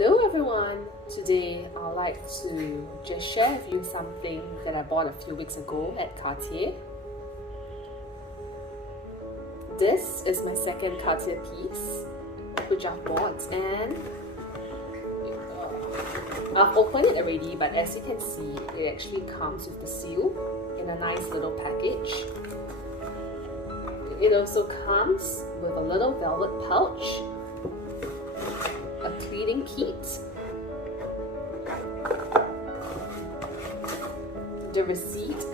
Hello everyone! Today I'd like to just share with you something that I bought a few weeks ago at Cartier. This is my second Cartier piece which I've bought, and I've opened it already, but as you can see it actually comes with the seal in a nice little package. It also comes with a little velvet pouch, a cleaning kit, the receipt,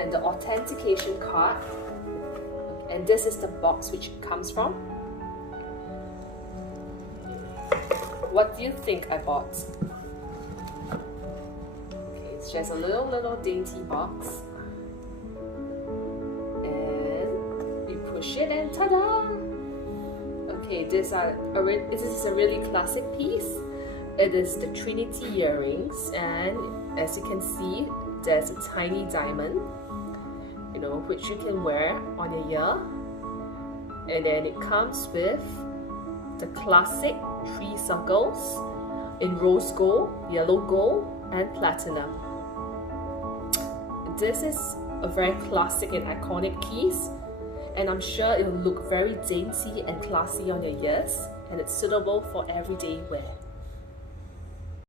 and the authentication card, and this is the box which it comes from. What do you think I bought? Okay, it's just a little dainty box, and you push it and ta-da! Okay, this is a really classic piece. It is the Trinity earrings, and as you can see, there's a tiny diamond, which you can wear on your ear. And then it comes with the classic 3 circles in rose gold, yellow gold, and platinum. This is a very classic and iconic piece, and I'm sure it will look very dainty and classy on your ears, and it's suitable for everyday wear.